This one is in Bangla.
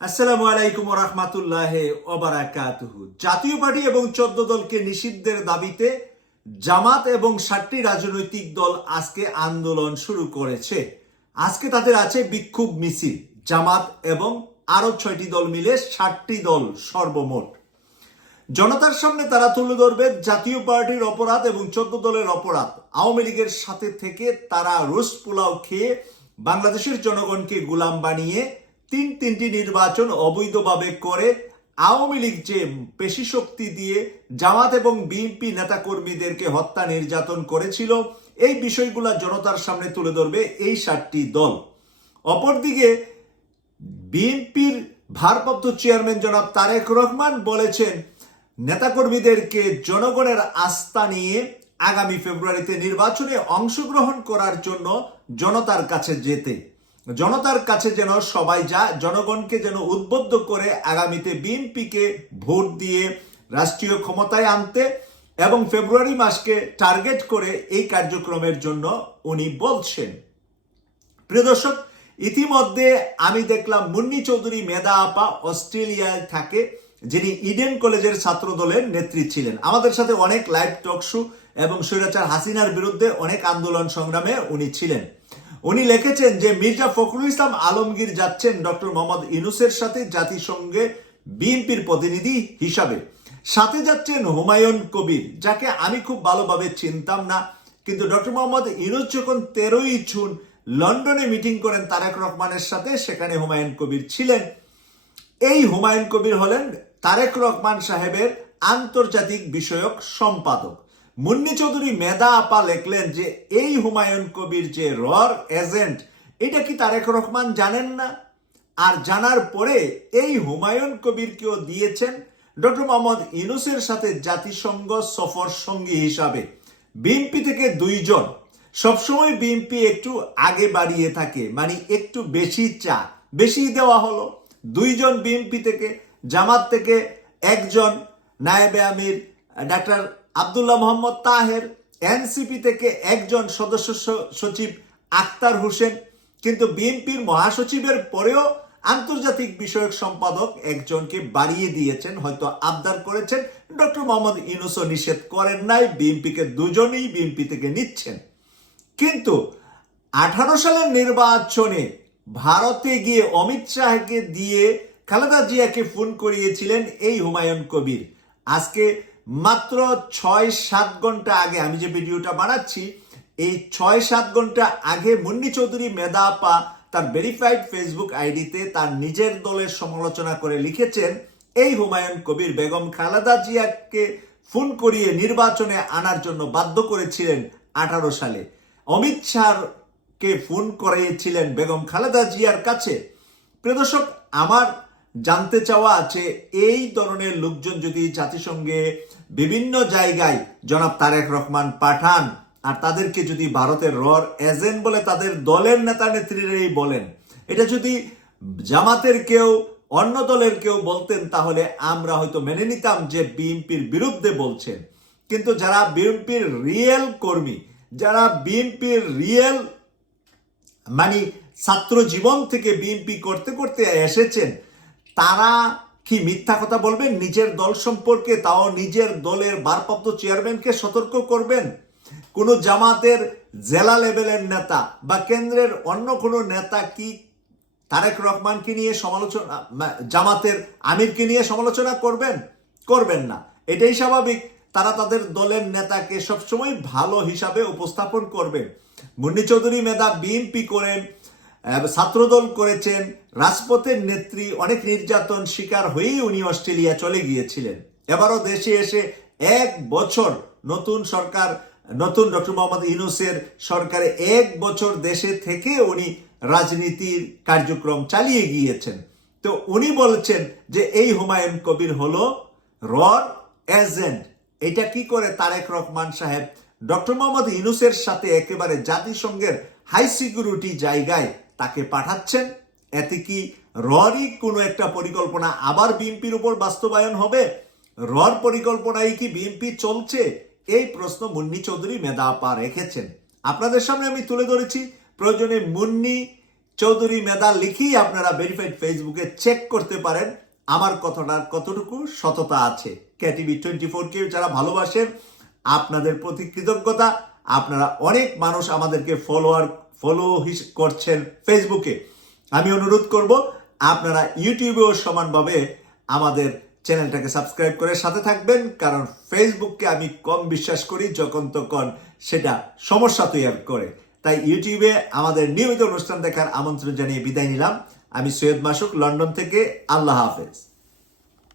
আসসালামু আলাইকুম রহমাতুল্লাহ জাতীয় পার্টি এবং চোদ্দ দলকে নিষিদ্ধের দাবিতে জামাত এবং ষাটটি রাজনৈতিক দল আজকে আন্দোলন শুরু করেছে। আজকে তাদের আছে বিক্ষোভ মিছিল। জামাত এবং আরও ছয়টি দল মিলে ষাটটি দল সর্বমোট। জনতার সামনে তারা তুলে ধরবে জাতীয় পার্টির অপরাধ এবং চোদ্দ দলের অপরাধ। আওয়ামী লীগের সাথে থেকে তারা রুশ পোলাও খেয়ে বাংলাদেশের জনগণকে গোলাম বানিয়ে তিন তিনটি নির্বাচন অবৈধভাবে করে আওয়ামী লীগ যে পেশি শক্তি দিয়ে জামাত এবং বিএনপি নেতাকর্মীদেরকে হত্যা নির্যাতন করেছিল, এই বিষয়গুলো জনতার সামনে তুলে ধরবে এই সাতটি দল। অপরদিকে বিএনপির ভারপ্রাপ্ত চেয়ারম্যান জনাব তারেক রহমান বলেছেন, নেতাকর্মীদেরকে জনগণের আস্থা নিয়ে আগামী ফেব্রুয়ারিতে নির্বাচনে অংশগ্রহণ করার জন্য জনতার কাছে যেতে। জনতার কাছে যেন সবাই যা জনগণকে যেন উদ্বুদ্ধ করে আগামীতে বিএনপিকে ভোট দিয়ে রাষ্ট্রীয় ক্ষমতায় আনতে এবং ফেব্রুয়ারি মাসকে টার্গেট করে এই কার্যক্রমের জন্য উনি বলছেন। প্রিয় দর্শক, ইতিমধ্যে আমি দেখলাম মুন্নি চৌধুরী মেধা আপা অস্ট্রেলিয়ায় থাকে, যিনি ইডেন কলেজের ছাত্র দলের নেত্রী ছিলেন। আমাদের সাথে অনেক লাইভ টক শো এবং স্বৈরাচার হাসিনার বিরুদ্ধে অনেক আন্দোলন সংগ্রামে উনি ছিলেন। উনি লিখেছেন যে মির্জা ফখরুল ইসলাম আলমগীর যাচ্ছেন ডক্টর মোহাম্মদ ইনুসের সাথে জাতিসংঘে বিএনপির প্রতিনিধি হিসাবে। সাথে যাচ্ছেন হুমায়ুন কবির, যাকে আমি খুব ভালোভাবে চিনতাম না। কিন্তু ডক্টর মোহাম্মদ ইনুস যখন তেরোই জুন লন্ডনে মিটিং করেন, তারেক রহমানের সাথে সেখানে হুমায়ুন কবির ছিলেন। এই হুমায়ুন কবির হলেন তারেক রহমান সাহেবের আন্তর্জাতিক বিষয়ক সম্পাদক। মুন্নি চৌধুরী মেধা আপা লেখলেন যে, এই হুমায়ুন কবির যে রর এজেন্ট, এটা কি তারেক রহমান জানেন না? আর জানার পরে, এই হুমায়ুন কবিরকেও দিয়েছেন? ডক্টর মোহাম্মদ ইনুসের সাথে জাতিসংঘ সফর সঙ্গী হিসাবে। বিএনপি থেকে দুইজন। সবসময় বিএনপি একটু আগে বাড়িয়ে থাকে মানে একটু বেশি চা, বেশি দেওয়া হলো। দুইজন বিএনপি থেকে, জামাত থেকে একজন, নায়েবে আমির, ডাক্তার আবদুল্লাহ মোহাম্মদ তাহের, এনসিপি থেকে একজন সদস্য সচিব আক্তার হোসেন, কিন্তু বিএনপির মহাসচিবের পরেও আন্তর্জাতিক বিষয়ক সম্পাদক একজনকে বাড়িয়ে দিয়েছেন, হয়তো আবদার করেছেন। ডক্টর মোহাম্মদ ইউনুসও নিষেধ করেন নাই, বিএনপিকে দুজনেই বিএনপি থেকে নিচ্ছেন। কিন্তু আঠারো সালের নির্বাচনে ভারতে গিয়ে অমিত শাহকে দিয়ে খালেদা জিয়াকে ফোন করিয়েছিলেন এই হুমায়ুন কবির। আজকে মাত্র ছয় সাত ঘণ্টা আগে আমি যে ভিডিওটা বানাচ্ছি, এই ছয় সাত ঘণ্টা আগে মুন্নি চৌধুরী মেধা আপা তার ভেরিফাইড ফেসবুক আইডিতে তার নিজের দলের সমালোচনা করে লিখেছেন, এই হুমায়ুন কবির বেগম খালেদা জিয়াকে ফোন করিয়ে নির্বাচনে আনার জন্য বাধ্য করেছিলেন আঠারো সালে। অমিত শাহকে ফোন করিয়েছিলেন বেগম খালেদা জিয়ার কাছে। প্রিয় দর্শক, আমার জানতে চাওয়া আছে, এই ধরনের লোকজন যদি জাতিসংঘে বিভিন্ন জায়গায় জনাব তারেক রহমান পাঠান, আর তাদেরকে যদি ভারতের রর এজেন্ট বলে তাদের দলের নেতা নেত্রীরাই বলেন, এটা যদি জামাতের কেউ, অন্য দলের কেউ বলতেন, তাহলে আমরা হয়তো মেনে নিতাম যে বিএনপির বিরুদ্ধে বলছেন কিন্তু যারা বিএনপির রিয়েল কর্মী, যারা বিএনপির রিয়েল মানে ছাত্র জীবন থেকে বিএনপি করতে করতে এসেছেন তারা কি মিথ্যা কথা বলবেন? নিজের দল সম্পর্কে তাও নিজের দলের ভারপ্রাপ্ত চেয়ারম্যানকে সতর্ক করবেন? কোনো জামাতের জেলা লেভেলের নেতা বা কেন্দ্রের অন্য কোনো নেতা কি তারেক রহমানকে নিয়ে সমালোচনা জামাতের আমিরকে নিয়ে সমালোচনা করবেন? করবেন না। এটাই স্বাভাবিক। তারা তাদের দলের নেতাকে সবসময় ভালো হিসাবে উপস্থাপন করবেন। মুন্নি চৌধুরী মেধা বিএনপি করেন ছাত্রদল করেছেন। রাজপথের নেত্রী অনেক নির্যাতন শিকার হয়েই উনি অস্ট্রেলিয়া চলে গিয়েছিলেন। এবারও দেশে এসে এক বছর নতুন সরকার, নতুন ডক্টর মোহাম্মদ ইউনুসের সরকারে এক বছর দেশে থেকে উনি রাজনীতির কার্যক্রম চালিয়ে গিয়েছেন। তো উনি বলছেন যে এই হুমায়ুন কবির হলো রর এজেন্ট। এটা কি করে তারেক রহমান সাহেব, ডক্টর মোহাম্মদ ইউনুসের সাথে একেবারে জাতিসংঘের হাই সিকিউরিটি জায়গায় তাকে পাঠাচ্ছেন। এতে কি ররই কোনো একটা পরিকল্পনা আবার বিএনপির উপর বাস্তবায়ন হবে? রর পরিকল্পনায় কি বিএনপি চলছে? এই প্রশ্ন মুন্নি চৌধুরী মেধা পা রেখেছেন। আপনাদের সামনে আমি তুলে ধরেছি। প্রয়োজনে মুন্নি চৌধুরী মেধা লিখেই আপনারা ভেরিফাইড ফেসবুকে চেক করতে পারেন। আমার কথাটার কতটুকু সততা আছে? ক্যাটিভি টোয়েন্টি ফোর কে যারা ভালোবাসেন, আপনাদের প্রতি কৃতজ্ঞতা। আপনারা অনেক মানুষ আমাদেরকে ফলোয়ার ফলো করছেন ফেসবুকে আমি অনুরোধ করব, আপনারা ইউটিউবেও সমানভাবে আমাদের চ্যানেলটাকে সাবস্ক্রাইব করে সাথে থাকবেন, কারণ ফেসবুককে আমি কম বিশ্বাস করি যখন তখন সেটা সমস্যা তৈরি করে। তাই ইউটিউবে আমাদের নিয়মিত অনুষ্ঠান দেখার আমন্ত্রণ জানিয়ে বিদায় নিলাম। আমি সৈয়দ মাসুক, লন্ডন থেকে। আল্লাহ হাফেজ।